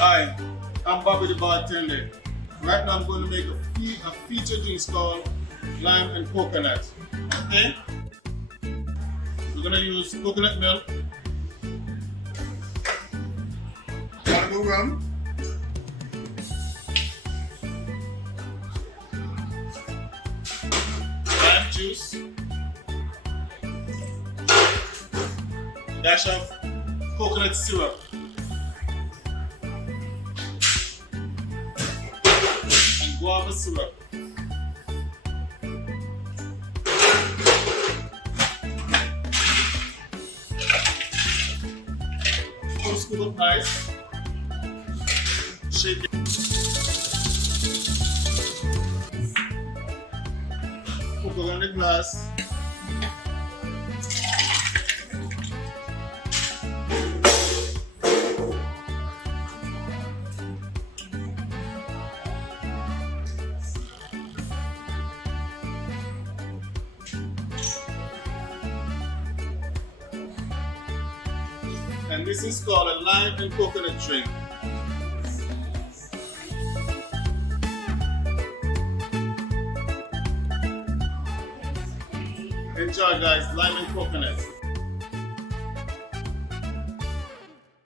Hi, I'm Bobby the bartender. Right now I'm going to make a feature drink called lime and coconut. Okay? We're going to use coconut milk, mango rum, lime juice, a dash of coconut syrup, and guava syrup. 2 scoops of ice. Shake it. Put it on the glass. And this is called a lime and coconut drink. Enjoy guys, lime and coconut.